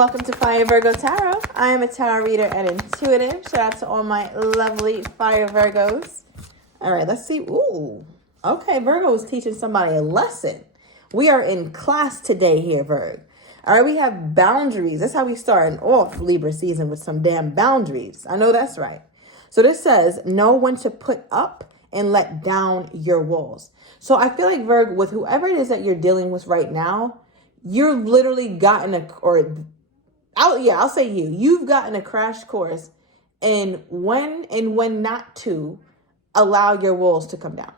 Welcome to Fire Virgo Tarot. I am a tarot reader and intuitive. Shout out to all my lovely Fire Virgos. All right, let's see. Ooh, okay, Virgo is teaching somebody a lesson. We are in class today here, Virg. All right, we have boundaries. That's how we start off Libra season, with some damn boundaries. I know that's right. So this says, know when to put up and let down your walls. So I feel like, Virg, with whoever it is that you're dealing with right now, you're literally gotten I'll say you've gotten a crash course in when and when not to allow your walls to come down.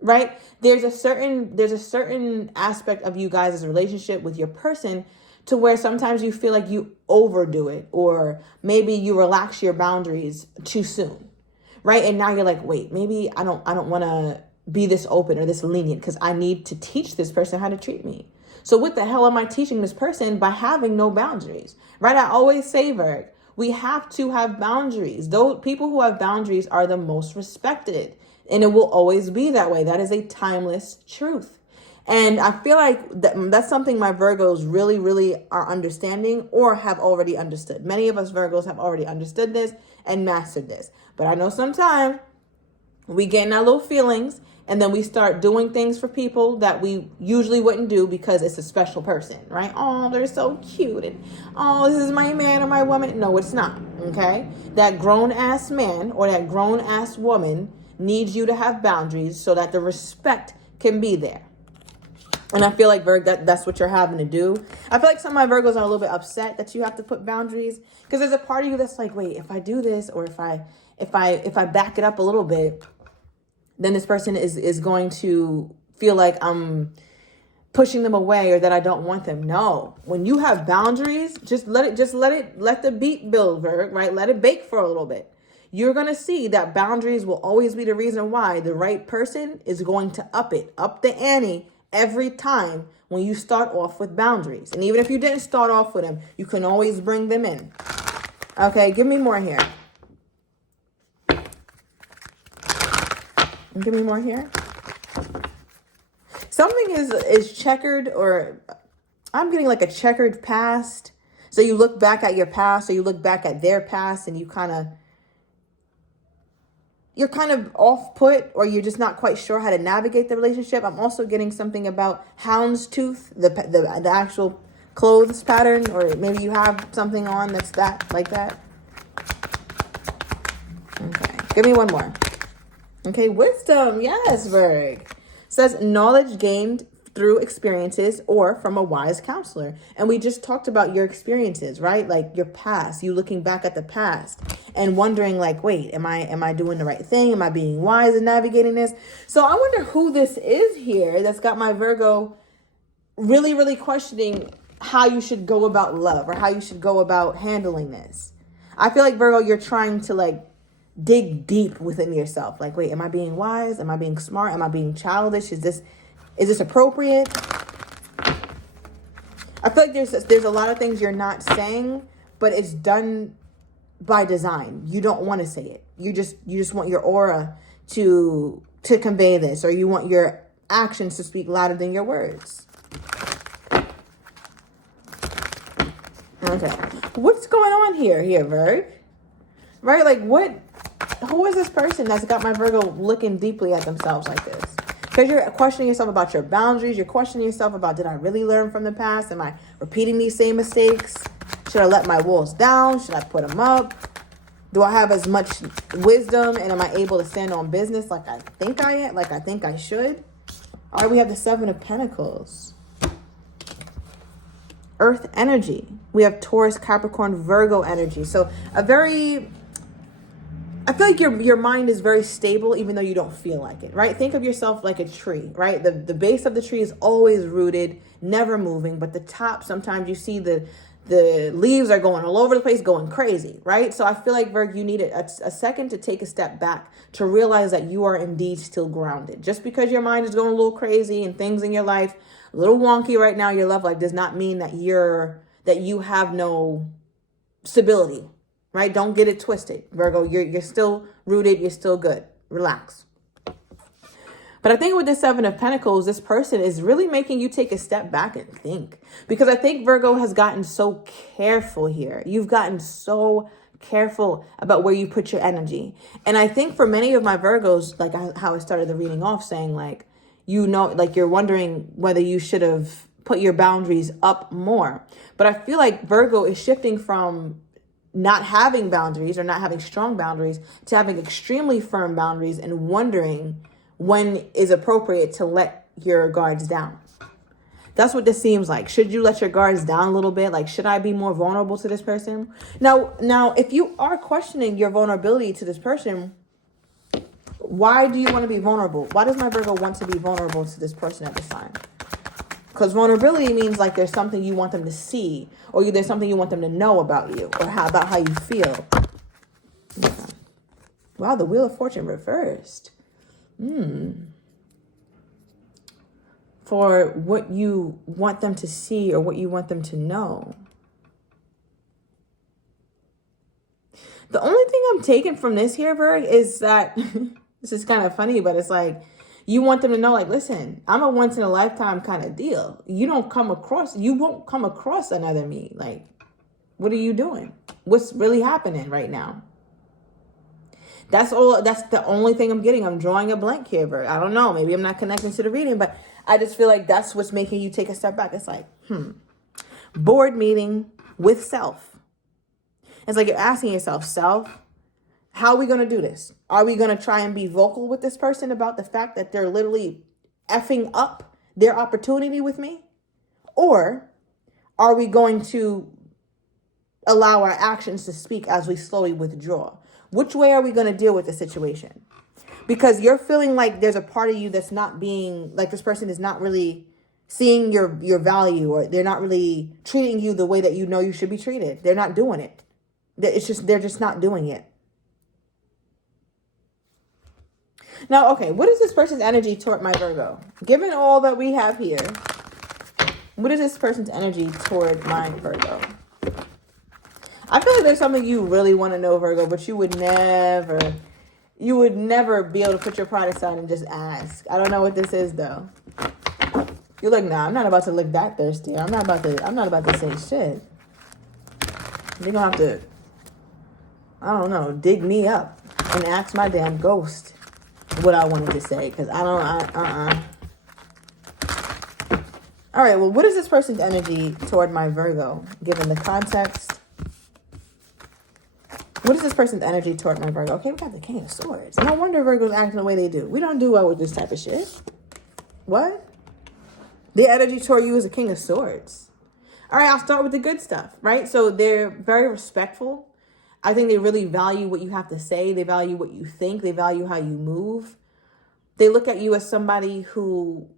Right? There's a certain aspect of you guys' relationship with your person to where sometimes you feel like you overdo it, or maybe you relax your boundaries too soon. Right? And now you're like, wait, maybe I don't want to be this open or this lenient because I need to teach this person how to treat me. So what the hell am I teaching this person by having no boundaries? Right? I always say, Virg, we have to have boundaries. Those people who have boundaries are the most respected. And it will always be that way. That is a timeless truth. And I feel like that's something my Virgos really, really are understanding or have already understood. Many of us Virgos have already understood this and mastered this. But I know sometimes we get in our little feelings and then we start doing things for people that we usually wouldn't do because it's a special person, right? Oh, they're so cute. And oh, this is my man or my woman. No, it's not. Okay. That grown ass man or that grown ass woman needs you to have boundaries so that the respect can be there. And I feel like, Virg, that's what you're having to do. I feel like some of my Virgos are a little bit upset that you have to put boundaries, because there's a part of you that's like, wait, if I do this, or if I back it up a little bit, then this person is going to feel like I'm pushing them away or that I don't want them. No, when you have boundaries, let the beat build, Virg, right? Let it bake for a little bit. You're going to see that boundaries will always be the reason why the right person is going to up the ante every time when you start off with boundaries. And even if you didn't start off with them, you can always bring them in. Okay, give me more here. Give me more here. Something is checkered, or I'm getting like a checkered past. So you look back at your past, or you look back at their past, and you're kind of off put, or you're just not quite sure how to navigate the relationship. I'm also getting something about houndstooth, the actual clothes pattern, or maybe you have something on that's like that. Okay, give me one more. Okay, wisdom. Yes, Virg. Says knowledge gained through experiences or from a wise counselor. And we just talked about your experiences, right? Like your past, you looking back at the past and wondering like, wait, am I doing the right thing? Am I being wise in navigating this? So I wonder who this is here that's got my Virgo really, really questioning how you should go about love or how you should go about handling this. I feel like, Virgo, you're trying to like dig deep within yourself. Like, wait, am I being wise? Am I being smart? Am I being childish? Is this appropriate? I feel like there's a lot of things you're not saying, but it's done by design. You don't want to say it. You just want your aura to convey this, or you want your actions to speak louder than your words. Okay. What's going on here, Virg? Right? Like who is this person that's got my Virgo looking deeply at themselves like this? Because you're questioning yourself about your boundaries. You're questioning yourself about, did I really learn from the past? Am I repeating these same mistakes? Should I let my walls down? Should I put them up? Do I have as much wisdom, and am I able to stand on business like I think I am, like I think I should? All right, we have the Seven of Pentacles. Earth energy. We have Taurus, Capricorn, Virgo energy. So I feel like your mind is very stable, even though you don't feel like it, right? Think of yourself like a tree, right? The base of the tree is always rooted, never moving, but the top, sometimes you see the leaves are going all over the place, going crazy, right? So I feel like, Virg, you need a second to take a step back to realize that you are indeed still grounded. Just because your mind is going a little crazy and things in your life a little wonky right now, your love life, does not mean that you have no stability. Right? Don't get it twisted, Virgo. You're still rooted. You're still good. Relax. But I think with the Seven of Pentacles, this person is really making you take a step back and think. Because I think Virgo has gotten so careful here. You've gotten so careful about where you put your energy. And I think for many of my Virgos, like how I started the reading off saying, like, you know, like you're wondering whether you should have put your boundaries up more. But I feel like Virgo is shifting from not having boundaries or not having strong boundaries to having extremely firm boundaries and wondering when is appropriate to let your guards down. That's what this seems like. Should you let your guards down a little bit? Like, should I be more vulnerable to this person? Now, if you are questioning your vulnerability to this person, why do you want to be vulnerable? Why does my Virgo want to be vulnerable to this person at this time? Because vulnerability means like there's something you want them to see, or there's something you want them to know about you, or about how you feel. Yeah. Wow, the Wheel of Fortune reversed. For what you want them to see or what you want them to know. The only thing I'm taking from this here, Virg, is that this is kind of funny, but it's like you want them to know, like, listen, I'm a once in a lifetime kind of deal. You won't come across another me. Like, what are you doing? What's really happening right now? That's the only thing I'm getting. I'm drawing a blank here, Virg. I don't know. Maybe I'm not connecting to the reading, but I just feel like that's what's making you take a step back. It's like, board meeting with self. It's like you're asking yourself, self, how are we going to do this? Are we going to try and be vocal with this person about the fact that they're literally effing up their opportunity with me? Or are we going to allow our actions to speak as we slowly withdraw? Which way are we going to deal with the situation? Because you're feeling like there's a part of you that's not being, like this person is not really seeing your value, or they're not really treating you the way that you know you should be treated. They're not doing it. They're just not doing it. Now, okay, what is this person's energy toward my Virgo? Given all that we have here, what is this person's energy toward my Virgo? I feel like there's something you really want to know, Virgo, but you would never be able to put your pride aside and just ask. I don't know what this is, though. You're like, nah, I'm not about to look that thirsty. I'm not about to say shit. They're gonna have to, I don't know, dig me up and ask my damn ghost what I wanted to say, because All right, well, what is this person's energy toward my Virgo, given the context? What is this person's energy toward my Virgo? Okay, we got the King of Swords. No wonder Virgos acting the way they do. We don't do well with this type of shit. What? The energy toward you is the King of Swords. All right, I'll start with the good stuff, right? So they're very respectful. I think they really value what you have to say. They value what you think. They value how you move. They look at you as somebody who...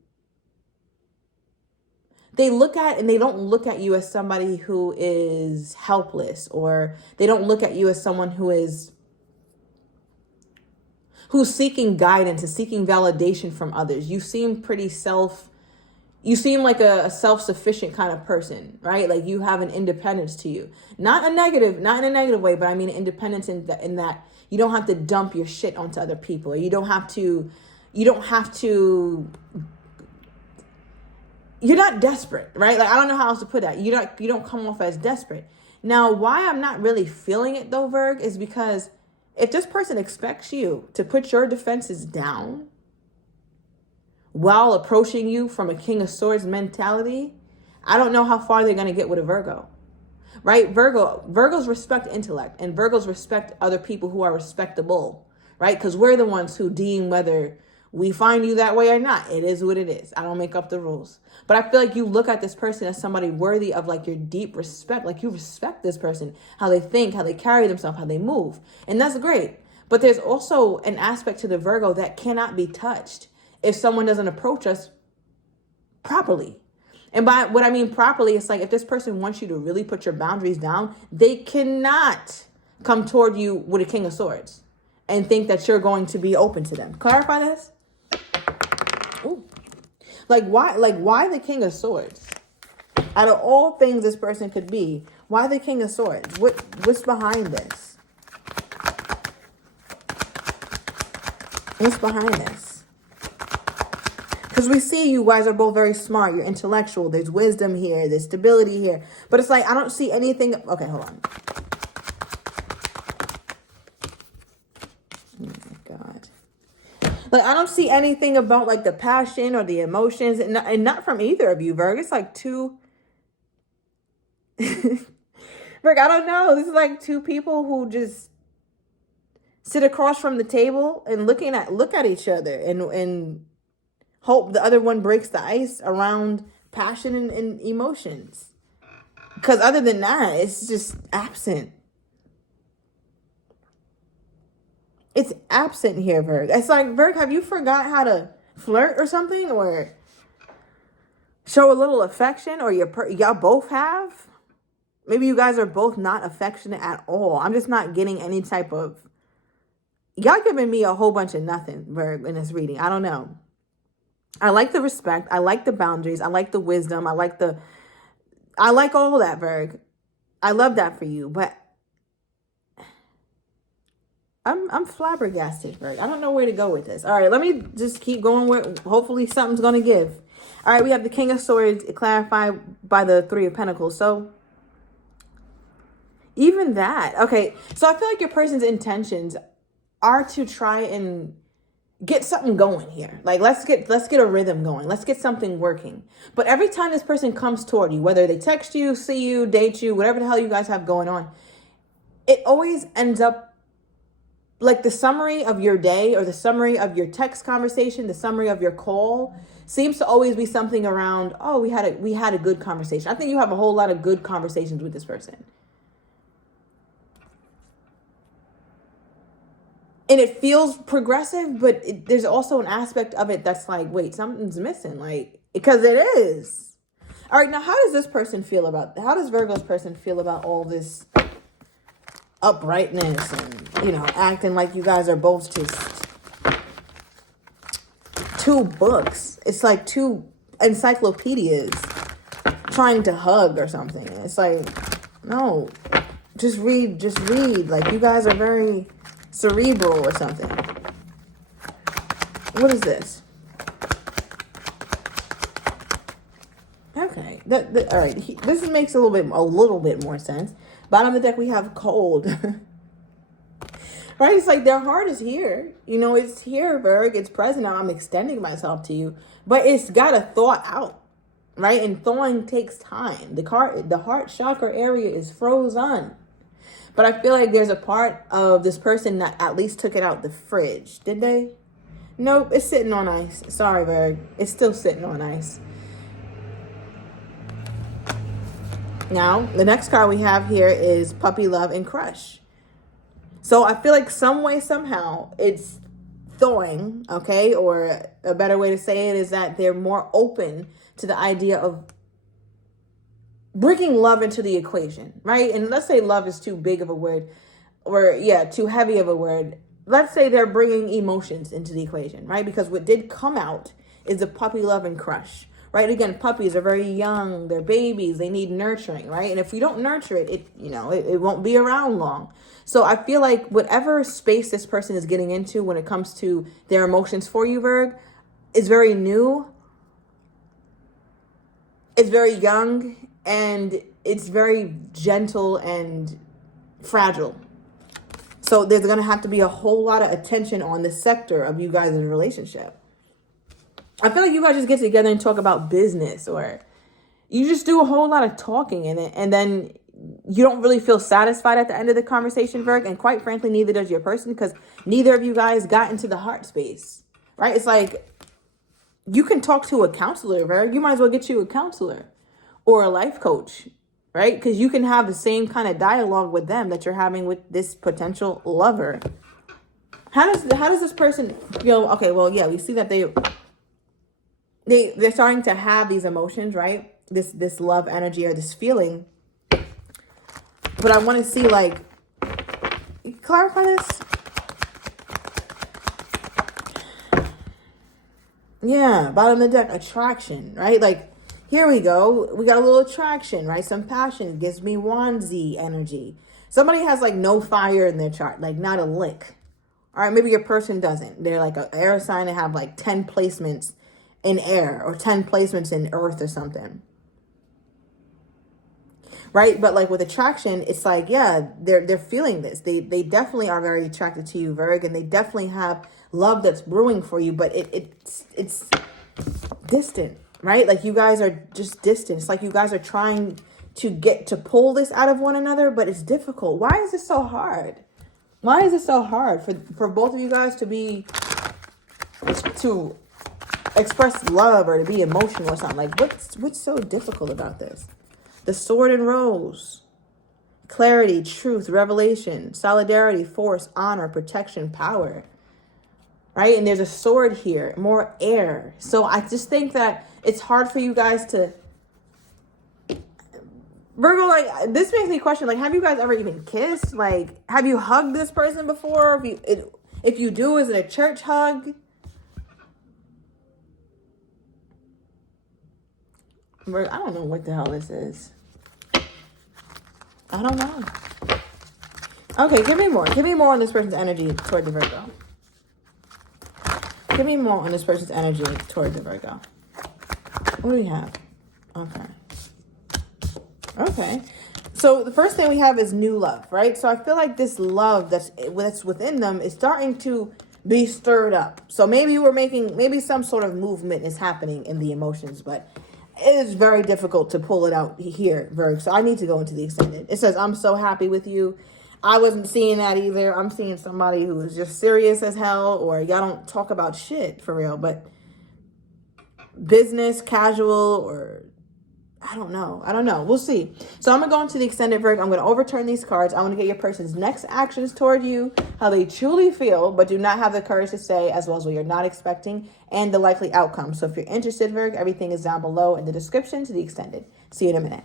They look at, and they don't look at you as somebody who is helpless, or they don't look at you as someone who's seeking guidance and seeking validation from others. You seem like a self-sufficient kind of person, right? Like you have an independence to you, not in a negative way, but I mean independence in that you don't have to dump your shit onto other people. Or you don't have to, you're not desperate, right? Like, I don't know how else to put that. You don't come off as desperate. Now, why I'm not really feeling it though, Virg, is because if this person expects you to put your defenses down while approaching you from a King of Swords mentality, I don't know how far they're going to get with a Virgo, right? Virgos respect intellect, and Virgos respect other people who are respectable, right? Because we're the ones who deem whether we find you that way or not. It is what it is. I don't make up the rules. But I feel like you look at this person as somebody worthy of like your deep respect. Like you respect this person, how they think, how they carry themselves, how they move. And that's great. But there's also an aspect to the Virgo that cannot be touched if someone doesn't approach us properly. And by what I mean properly, it's like if this person wants you to really put your boundaries down, they cannot come toward you with a King of Swords and think that you're going to be open to them. Clarify this. Ooh. Like why the King of Swords? Out of all things this person could be, why the King of Swords? What's behind this? What's behind this? Because we see you guys are both very smart. You're intellectual. There's wisdom here. There's stability here. But it's like, I don't see anything. Okay, hold on. Oh my God. Like, I don't see anything about like the passion or the emotions. And not from either of you, Virg. It's like two. Virg, I don't know. This is like two people who just sit across from the table and look at each other and hope the other one breaks the ice around passion and emotions. Because other than that, it's just absent. It's absent here, Virg. It's like, Virg, have you forgot how to flirt or something? Or show a little affection? Or y'all both have? Maybe you guys are both not affectionate at all. I'm just not getting any type of... Y'all giving me a whole bunch of nothing, Virg, in this reading. I don't know. I like the respect. I like the boundaries. I like the wisdom. I like all that, Virg. I love that for you. But I'm flabbergasted, Virg. I don't know where to go with this. All right, let me just keep going with... Hopefully something's going to give. All right, we have the King of Swords clarified by the Three of Pentacles. So even that. Okay, so I feel like your person's intentions are to try and get something going here. Like, let's get a rhythm going. Let's get something working. But every time this person comes toward you, whether they text you, see you, date you, whatever the hell you guys have going on, it always ends up like the summary of your day or the summary of your text conversation, the summary of your call seems to always be something around, oh, we had a good conversation. I think you have a whole lot of good conversations with this person. And it feels progressive, but there's also an aspect of it that's like, wait, something's missing. Like, because it is. All right, now how does Virgo's person feel about all this uprightness and, acting like you guys are both just two books? It's like two encyclopedias trying to hug or something. It's like, no, just read. Like, you guys are very cerebral or something. What is this? Okay, all right. This makes a little bit more sense. Bottom of the deck, we have cold. Right? It's like their heart is here. It's here, Virg. It's present now. I'm extending myself to you, but it's got to thaw out, right? And thawing takes time. The heart chakra area is frozen. But I feel like there's a part of this person that at least took it out the fridge. Did they? Nope, it's sitting on ice. Sorry, Virg. It's still sitting on ice. Now, the next card we have here is Puppy Love and Crush. So I feel like some way, somehow, it's thawing, okay? Or a better way to say it is that they're more open to the idea of bringing love into the equation, right? And let's say love is too big of a word, or too heavy of a word. Let's say they're bringing emotions into the equation, right? Because what did come out is a puppy love and crush, right? Again, puppies are very young. They're babies. They need nurturing, right? And if we don't nurture it, it won't be around long. So I feel like whatever space this person is getting into when it comes to their emotions for you, Virg, is very new. It's very young. And it's very gentle and fragile. So there's going to have to be a whole lot of attention on the sector of you guys' relationship. I feel like you guys just get together and talk about business, or you just do a whole lot of talking in it. And then you don't really feel satisfied at the end of the conversation, Virg. And quite frankly, neither does your person, because neither of you guys got into the heart space, right? It's like you can talk to a counselor, Virg. You might as well get you a counselor. Or a life coach, right? Because you can have the same kind of dialogue with them that you're having with this potential lover. How does this person feel? Okay, well, yeah, we see that they're starting to have these emotions, right? This love energy or this feeling. But I want to see, like, clarify this. Yeah, bottom of the deck, attraction, right? Like, here we go. We got a little attraction, right? Some passion. It gives me Wandsy energy. Somebody has like no fire in their chart, like not a lick. All right, maybe your person doesn't. They're like an air sign and have like 10 placements in air or 10 placements in earth or something. Right? But like with attraction, it's like, yeah, they're feeling this. They definitely are very attracted to you, Virgo, and they definitely have love that's brewing for you, but it's distant, right? Like you guys are just distant. It's like you guys are trying to pull this out of one another, but it's difficult. Why is this so hard? Why is it so hard for both of you guys to express love or to be emotional or something? Like what's so difficult about this? The Sword and Rose. Clarity, truth, revelation, solidarity, force, honor, protection, power. Right? And there's a sword here, more air. So I just think that it's hard for you guys to... Virgo, like, this makes me question, like, have you guys ever even kissed? Like, have you hugged this person before? If you do, is it a church hug? I don't know what the hell this is. I don't know. Okay, give me more. Give me more on this person's energy toward the Virgo. Give me more on this person's energy toward the Virgo. What do we have? Okay. So the first thing we have is new love, right? So I feel like this love that's within them is starting to be stirred up. So maybe some sort of movement is happening in the emotions, but it is very difficult to pull it out here, Virgo. So I need to go into the extended. It says, I'm so happy with you. I wasn't seeing that either. I'm seeing somebody who is just serious as hell, or y'all don't talk about shit for real, but business, casual, or I don't know. We'll see. So I'm going to go into the extended, Virgo. I'm going to overturn these cards. I want to get your person's next actions toward you, how they truly feel, but do not have the courage to say, as well as what you're not expecting, and the likely outcome. So if you're interested, Virgo, everything is down below in the description to the extended. See you in a minute.